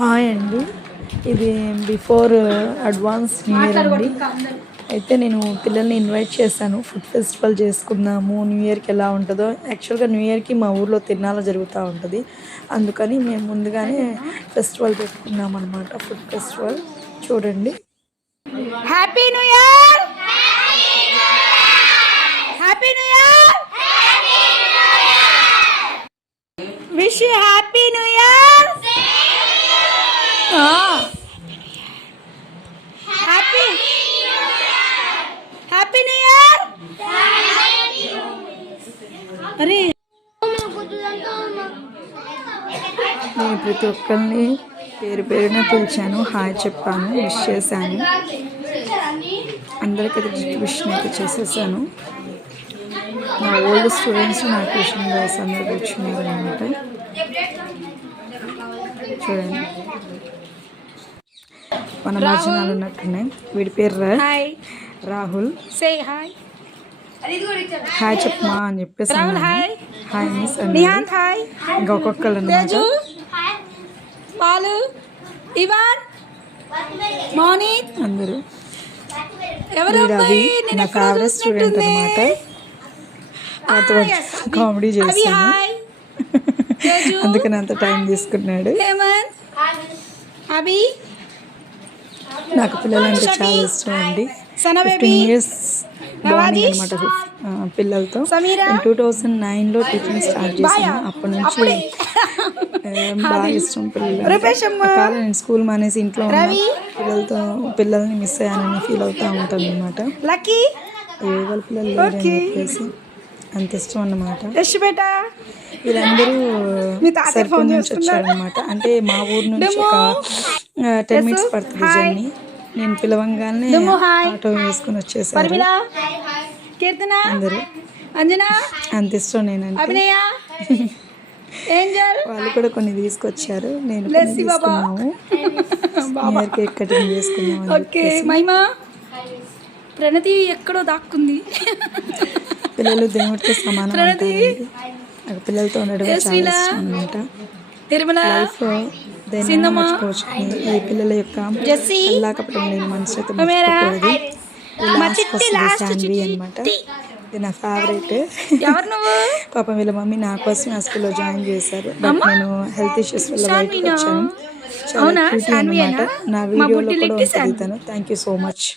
Hi అండి. ఇది before advance new year అండి. అయితే నేను పిల్లల్ని ఇన్వైట్ చేశాను. ఫుడ్ ఫెస్టివల్ చేసుకుందాము, న్యూ ఇయర్కి ఎలా ఉంటుందో. యాక్చువల్గా న్యూ ఇయర్కి మా ఊర్లో తిరునాళ్ళ జరుగుతూ ఉంటుంది. అందుకని మేము ముందుగానే ఫెస్టివల్ పెట్టుకున్నాం అనమాట. ఫుడ్ ఫెస్టివల్ చూడండి. Happy new year, happy new year, wish you happy new year, happy happy new year. అరే నేను ప్రతి ఒక్కరిని పేరు పేరునే పిలిచాను, హాయ్ చెప్పాను, విష్ చేశాను. అందరికైతే డిస్ట్రిబ్యూషన్ అయితే చేసేసాను. నా ఓల్డ్ స్టూడెంట్స్, నా ట్యూషన్ బాయ్స్ అందరూ కూర్చున్నారు అనమాట. చూడండి, మన మార్జనాలు ఉన్నట్టున్నాయి. వీడి పేరు రాహుల్. హాయ్ చెప్పమా అని చెప్పేసి హాయ్ మిస్ అని ఇంకా ఒక్కొక్కరు అనమాట. అందరూ నా ఫేవరెట్ స్టూడెంట్ అనమాట. కామెడీ చేస్తాను, అందుకని అంత టైం తీసుకున్నాడు. నాకు పిల్లలంటే చాలా ఇష్టం అండి. 15 years బాగుంది అనమాట పిల్లలతో. 2009లో టీచింగ్ స్టార్ట్ చేశాను. అప్పటి నుంచి బాగా ఇష్టం పిల్లలు. నేను స్కూల్ మానేసి ఇంట్లో పిల్లల్ని మిస్ అయ్యానని ఫీల్ అవుతూ ఉంటాను అనమాట. వాళ్ళ పిల్లలు లేరని చెప్పేసి అంత ఇష్టం అన్నమాట. వీళ్ళందరూ సర్పంచ్ నుంచి వచ్చారనమాట. అంటే మా ఊరు నుంచి ఒక 10 minutes పడుతుంది జర్నీ. నేను పిలవంగానే ఆటో వేసుకుని వచ్చేసారు అందరూ. అంత ఇష్టం నేనంటే. వాళ్ళు కూడా కొన్ని తీసుకొచ్చారు, నేను తీసుకున్నాము. న్యూ కేక్ కటింగ్ చేసుకున్నాము. ప్రణతి ఎక్కడో దాక్కుంది. పిల్లలు దేవుడితో సమానం నాకు పిల్లలతో ఉండడం చాలా ఇష్టం అనమాట. లైఫ్ దేని మర్చిపోవచ్చు, ఈ పిల్లల యొక్క కల్లాకపటం లేని మనసు అయితే మర్చిపోకూడదు. శాన్వి అనమాట, ఇది నా ఫేవరెట్. పాపం వీళ్ళ మమ్మీ నా కోసం ఆ స్కూల్లో జాయిన్ చేశారు. బట్ నేను హెల్త్ ఇష్యూస్ వల్ల బయటకు వచ్చాను. చాలా క్యూటీ అనమాట. నా వీడియోలో కూడా ఉంటుంది తను. Thank you so much.